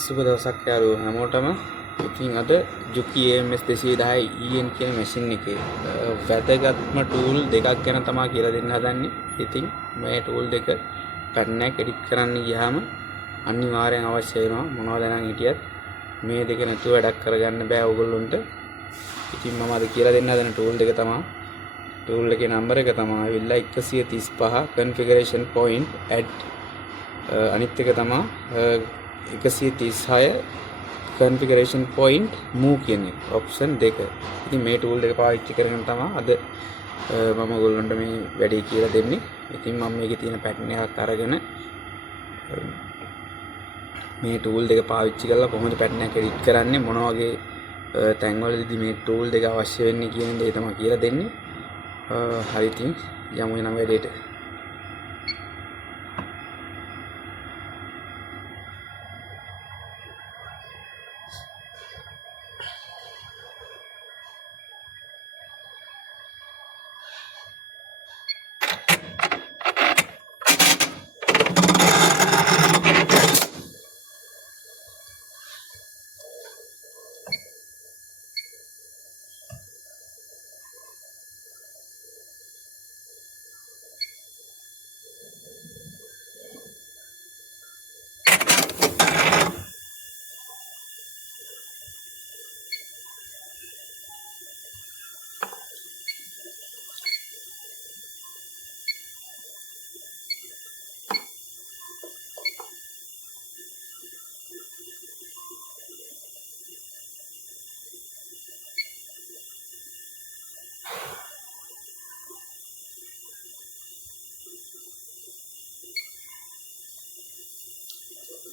සුබ දවසක් යාළුවෝ හැමෝටම. ඉතින් අද Juki AMS 210 EN කියන මැෂින් එකේ වැදගත්ම ටූල් දෙකක් ගැන තමයි කියලා දෙන්න හදන්නේ. ඉතින් මේ ටූල් දෙක පැටර්න් එක එඩිට් කරන්න ගියාම අනිවාර්යෙන් අවශ්‍ය වෙනවා. මොනවද නම් හිටියත් මේ දෙක නැතුව වැඩක් කරගන්න බෑ ඕගොල්ලොන්ට. ඉතින් මම අද කියලා දෙන්න හදන ටූල් දෙක තමයි ටූල් එකේ නම්බර එක තමයි ඇවිල්ලා 135 configuration point add අනිත් එක තමයි 136 configuration point move කියන ඔප්ෂන් දෙක. ඉතින් මේ ටූල් දෙක පාවිච්චි කරගෙන තමයි අද මම ඔයගොල්ලන්ට මේ වැඩේ කියලා දෙන්නේ. ඉතින් මම මේකේ තියෙන පැටර්න් එකක් අරගෙන මේ ටූල් දෙක පාවිච්චි කරලා කොහොමද පැටර්න් එක එඩිට් කරන්නේ මොන වගේ තැන්වලදී මේ ටූල් දෙක අවශ්‍ය වෙන්නේ කියන දේ තමයි කියලා දෙන්නේ. හරි ඉතින් යමු එනම් වැඩේට.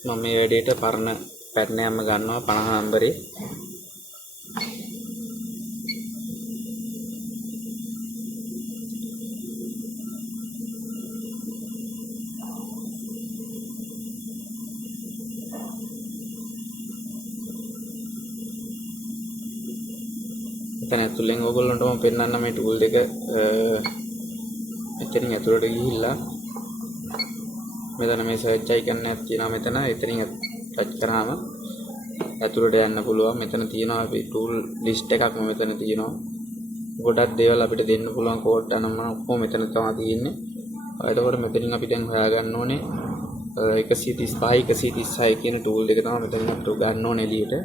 මම මේ වැඩේට පරණ පැටර්න් එකක්ම ගන්නවා 50 නම්බරේ. එතන ඇතුලෙන් ඕගොල්ලන්ට මම පෙන්නන්න මේ ටූල් දෙක මෙතනින් ඇතුලට ගිහිල්ලා මෙතන මේ සර්ච් අයිකන් එකක් තියෙනවා මෙතන. එතනින් ටච් කරාම ඇතුළට යන්න පුළුවන්. මෙතන තියෙනවා අපි ටූල් ලිස්ට් එකක් මෙතන තියෙනවා. ගොඩක් දේවල් අපිට දෙන්න පුළුවන් කෝඩ් අනම්ම ඔක්කොම මෙතන තමයි තියෙන්නේ. එතකොට මෙතනින් අපි දැන් හොයාගන්න ඕනේ 135 136 කියන ටූල් දෙක තමයි මෙතනින් අපිට ගන්න ඕනේ එළියට.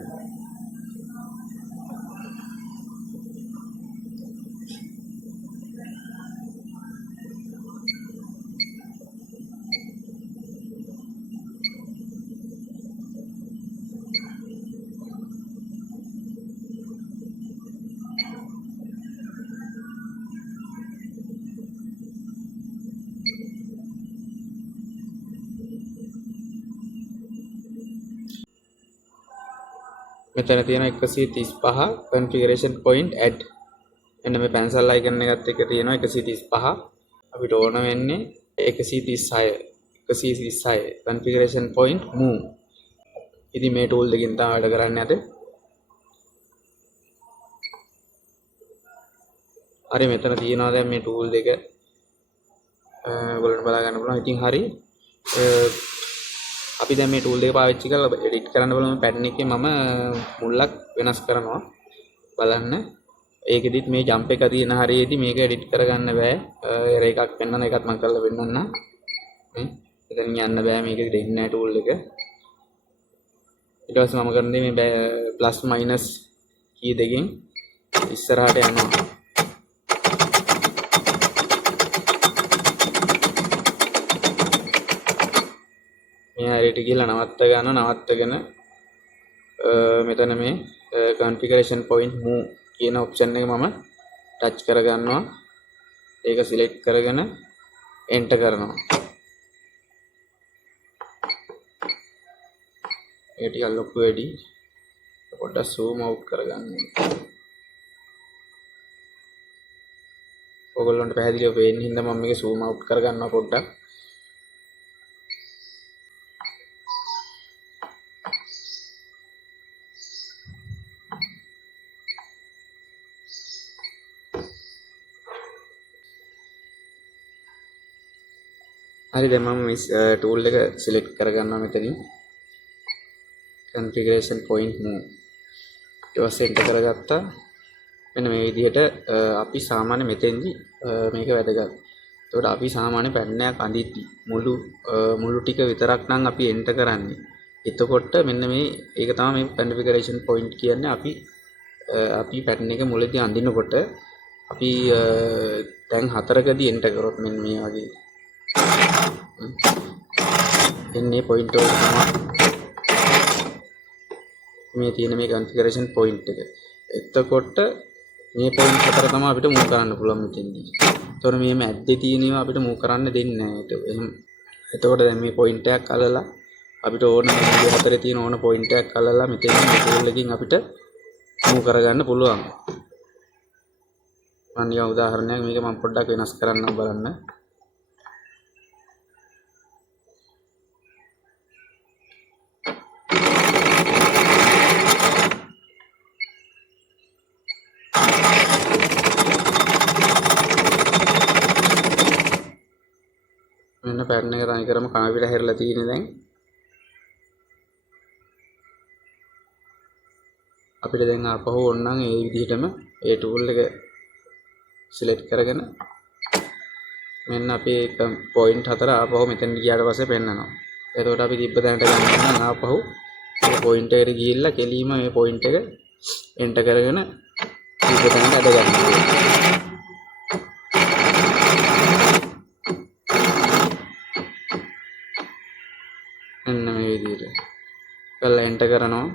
මෙතන තියෙන 135 configuration point add. එන්න මේ pencil icon එකත් එක්ක තියෙනවා 135. අපිට ඕන වෙන්නේ 136 configuration point move. ඉතින් මේ tool දෙකෙන් තමයි වැඩ කරන්නේ අද. හරි මෙතන තියෙනවා දැන් මේ tool දෙක ඔයගොල්ලන්ට බලා ගන්න පුළුවන්. ඉතින් හරි අපි දැන් මේ ටූල් එක පාවිච්චි කරලා එඩිට් කරන්න බලමු. පැටර්න් එකේ මම මුල්ලක් වෙනස් කරනවා බලන්න. ඒකෙදිත් මේ ජම්ප් එක තියෙන හරියේදී මේක එඩිට් කරගන්න බෑ. එරර් එකක් පෙන්වන එකත් මම කරලා පෙන්නන්න. මේ එතනින් යන්න බෑ මේක දෙන්නේ නැහැ ටූල් එක. ඊට පස්සේ මම කරන්නේ මේ ප්ලස් මයිනස් කී දෙකෙන් ඉස්සරහට යනවා. මේ හරියට ගිහලා නවත්තගෙන මෙතන මේ configuration point move කියන option එක මම touch කරගන්නවා. ඒක select කරගෙන enter කරනවා. ඒක ටිකක් ලොකු වැඩි. පොඩ්ඩක් zoom out කරගන්න. ඔයගොල්ලන්ට පැහැදිලිව පේන්න හින්දා මම මේක zoom out කරගන්නවා පොඩ්ඩක්. හරි දැන් මම මේ ටූල් එක සිලෙක්ට් කරගන්නවා මෙතනින්. configuration point move ඊට පස්සේ enter කරගත්තා. මෙන්න මේ විදිහට අපි සාමාන්‍ය මෙතෙන්දි මේක වැදගත්. එතකොට අපි සාමාන්‍ය පැටර්න් එකක් අඳිද්දි මුළු ටික විතරක් නම් අපි enter කරන්නේ. එතකොට මෙන්න මේ ඒක තමයි මේ configuration point කියන්නේ. අපි පැටර්න් එක මුලදී අඳිනකොට අපි දැන් 4කදී enter කරොත් මෙන්න මේ වගේ එන්නේ point එක තමයි මේ තියෙන මේ configuration point එක. එතකොට මේ point 4 තමයි අපිට move කරන්න පුළුවන් මෙතෙන්දී. එතකොට මේ මැද්දේ තියෙනවා අපිට move කරන්න දෙන්නේ නැහැ. එහෙනම් එතකොට දැන් මේ point එකක් අල්ලලා අපිට ඕන මේ හතරේ තියෙන ඕන point එකක් අල්ලලා මෙතෙන් මේ tool එකකින් අපිට move කරගන්න පුළුවන්. අනිත් උදාහරණයක් මේක මම පොඩ්ඩක් වෙනස් කරන්නම් බලන්න. මෙන්න පැටර්න් එක තනි කරම කම පිට හැරලා තියෙන්නේ දැන්. අපිට දැන් ආපහු ඕනනම් ඒ විදිහටම ඒ tool එක select කරගෙන මෙන්න අපේ point 4 ආපහු මෙතන ගියාට පස්සේ පෙන්නනවා. එතකොට අපි තිබ්බ තැනට ගන්න නම් ආපහු මේ point එකට ගිහිල්ලා කෙලින්ම මේ point එක enter කරගෙන තිබ්බ තැනට අද ගන්න ඕනේ. එන්න මේ විදිහට කළා enter කරනවා.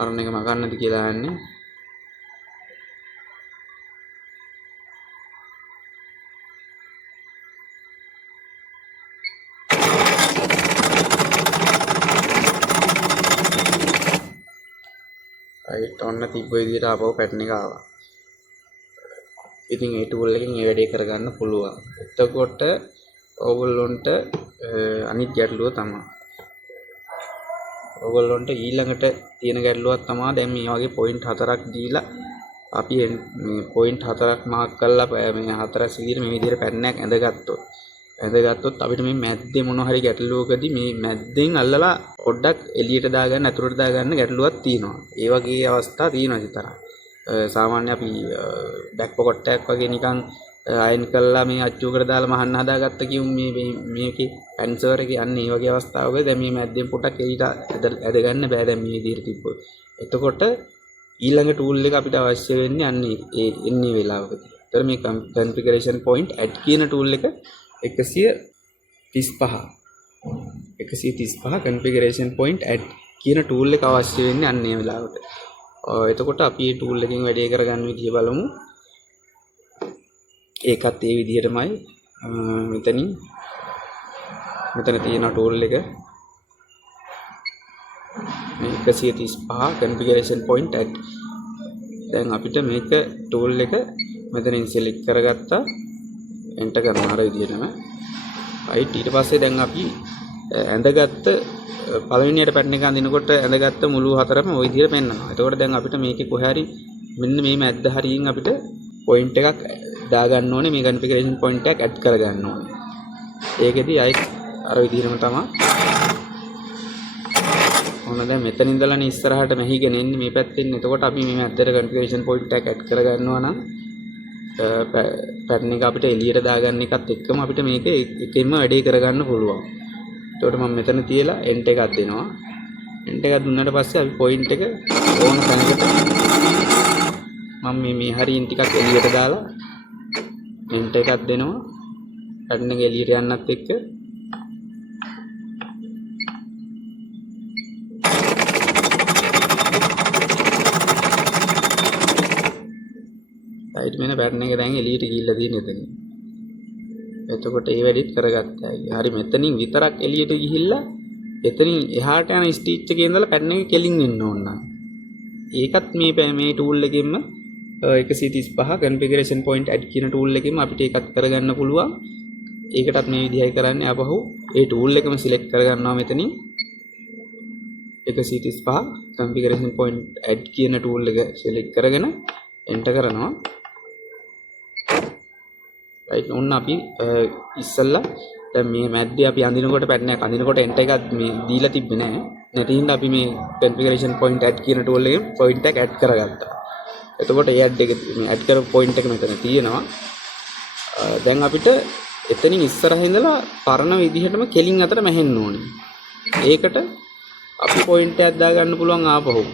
අරණ එක මගන්නද කියලා අහන්නේ. right ඔන්න තිබ්බ විදිහට ආපහු පැටර්න් එක ආවා. ඉතින් ඒ tool එකෙන් මේ වැඩේ කරගන්න පුළුවන්. එතකොට ඕගොල්ලොන්ට අනිත් ගැටලුව තමයි. ඕගොල්ලොන්ට ඊළඟට තියෙන ගැටලුවක් තමයි දැන් මේ වගේ point 4ක් දීලා අපි මේ point 4ක් මාක් කරලා මේ 4ක් විදිහට මේ විදිහට පැටර්න් එකක් ඇඳගත්තොත් අපිට මේ මැද්දේ මොන හරි ගැටලුවකදී මේ මැද්දෙන් අල්ලලා පොඩ්ඩක් එළියට දාගන්න අතුරට දාගන්න ගැටලුවක් තියෙනවා. ඒ වගේ අවස්ථා තියෙනවා විතරක්. සාමාන්‍ය අපි බෑක් පොකට් එකක් වගේ නිකන් අයන් කළා මේ අච්චුවකට දාලා මහන්න හදාගත්ත කියමු මේකේ පැන්සර් එකේ අන්න ඒ වගේ අවස්ථාවක දැන් මේ මැද්දෙන් පොඩක් එළියට ඇද ගන්න බෑ දැන් මේ විදිහට තිබ්බොත්. එතකොට ඊළඟ tool එක අපිට අවශ්‍ය වෙන්නේ අන්න ඒ එන්නේ වෙලාවකදී. ඒතර මේ configuration point add කියන tool එක 135 configuration point add කියන tool එක අවශ්‍ය වෙන්නේ අන්න ඒ වෙලාවට. එතකොට අපි මේ tool එකෙන් වැඩේ කරගන්න විදිය බලමු. ඒකත් ඒ විදිහටමයි මෙතන තියෙන tool එක මේ 135 configuration point add. දැන් අපිට මේක tool එක මෙතනින් select කරගත්තා. enter කරනවා අර විදිහටම. right ඊට පස්සේ දැන් අපි ඇඳගත්ත පළවෙනියට පැටර්න් එක අඳිනකොට ඇඳගත්ත මුළු හතරම ওই විදිහට පෙන්නනවා. එතකොට දැන් අපිට මේකේ කොහේ හරි මෙන්න මේ මැද්ද හරියින් අපිට point එකක් දාගන්න ඕනේ. මේ configuration point එකක් add කරගන්න ඕනේ. ඒකෙදි අය අර විදිහටම තමයි. ඕන දැන් මෙතන ඉඳලානේ ඉස්සරහට මෙහිගෙන එන්නේ මේ පැත්තෙන්. එතකොට අපි මේ මැද්දට configuration point එකක් add කරගන්නවා නම් පැටර්න් එක අපිට එළියට දාගන්න එකත් එක්කම අපිට මේක එකෙන්ම වැඩේ කරගන්න පුළුවන්. එතකොට මම මෙතන තියලා enter එකක් දෙනවා. enter එකක් දුන්නාට පස්සේ අපි point එක ඕන තැනකට මම මේ හරියින් ටිකක් එළියට දාලා enter එකක් දෙනවා. පැටර්න් එක එළියට යන්නත් එක්ක right මෙන්න පැටර්න් එක දැන් එළියට ගිහිල්ලා තියෙන එතන. එතකොට ඒ වැඩිත් කරගත්තා. හරි මෙතනින් විතරක් එළියට ගිහිල්ලා එතනින් එහාට යන ස්ටිච් එකේ ඉඳලා පැටර්න් එක කෙලින් වෙන්න ඕන නම් ඒකත් මේ tool එකෙන්ම 135 configuration point add කියන tool එකෙන්ම අපිට ඒකත් කරගන්න පුළුවන්. ඒකටත් මේ විදිහයි කරන්නේ. අපහු ඒ tool එකම select කරගන්නවා මෙතනින් 135 configuration point add කියන tool එක select කරගෙන enter කරනවා. right ඔන්න අපි ඉස්සල්ලා දැන් මේ මැද්දේ අපි අඳිනකොට පැටර්න් එක අඳිනකොට enter එකක් මේ දීලා තිබ්බේ නැහැ. නැති හින්දා අපි මේ configuration point add කියන tool එකෙන් point එක add කරගත්තා. එතකොට ඒ add එක මේ add කරපු point එක මෙතන තියෙනවා. දැන් අපිට එතනින් ඉස්සරහ ඉඳලා පරණ විදිහටම කෙලින් අතර මැහෙන්න ඕනේ. ඒකට අපි point එකක් දා ගන්න පුළුවන් ආපහු.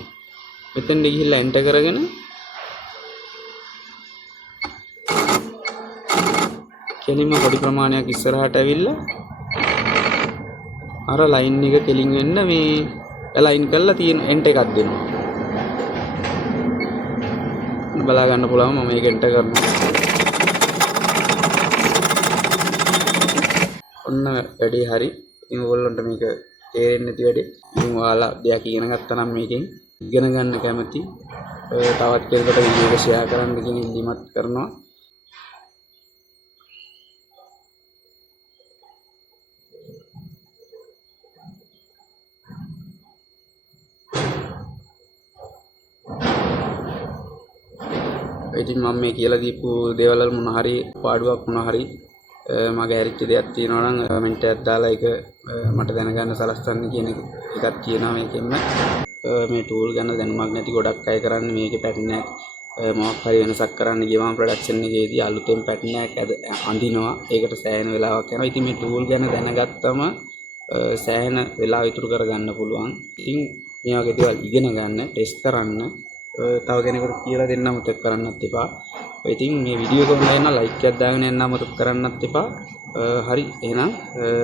මෙතෙන්ට ගිහිල්ලා enter කරගෙන කෙලින්ම පොඩි ප්‍රමාණයක් ඉස්සරහට ඇවිල්ලා අර line එක කෙලින් වෙන්න මේ align කරලා තියෙන enter එකක් දෙනවා. බලා ගන්න පුළුවන් මම මේක enter කරනවා. ඔන්න වැඩි හරි. ඉතින් ඔයගොල්ලන්ට මේක තේරෙන්නේ නැති වැඩේ. ඉතින් ඔයාලා දෙයක් ඉගෙන ගත්තා නම් මේකෙන් ඉගෙන ගන්න කැමති තවත් කෙනෙකුට වීඩියෝ එක ෂෙයා කරන්න කියන ඉල්ලීමක් කරනවා. ඉතින් මම මේ කියලා දීපු දේවල් වල මොන හරි පාඩුවක් මොන හරි මගේ ඇරිච්ච දෙයක් තියෙනවා නම් කමෙන්ට් එකක් දාලා ඒක මට දැනගන්න සලස්වන්න කියන එකක් තියෙනවා මේකෙන්න. මේ ටූල් ගැන දැනුමක් නැති ගොඩක් අය කරන්නේ මේකේ පැටර්න් එක මොකක් හරි වෙනසක් කරන්න ගියම ප්‍රොඩක්ෂන් එකේදී අලුතෙන් පැටර්න් එකක් අඳිනවා. ඒකට සෑහෙන වෙලාවක් යනවා. ඉතින් මේ ටූල් ගැන දැනගත්තම සෑහෙන වෙලාව ඉතුරු කරගන්න පුළුවන්. ඉතින් මේ වගේ දේවල් ඉගෙන ගන්න, ටෙස්ට් කරන්න, තව කෙනෙකුට කියලා දෙන්න අමතක කරන්නත් එපා. ඉතින් මේ වීඩියෝ එක හොඳයි නම් ලයික් එකක් දාගෙන යන්න අමතක කරන්නත් එපා. හරි එහෙනම්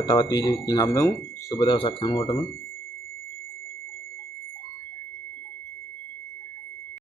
තවත් වීඩියෝ එකකින් හම්බෙමු. සුබ දවසක් හැමෝටම.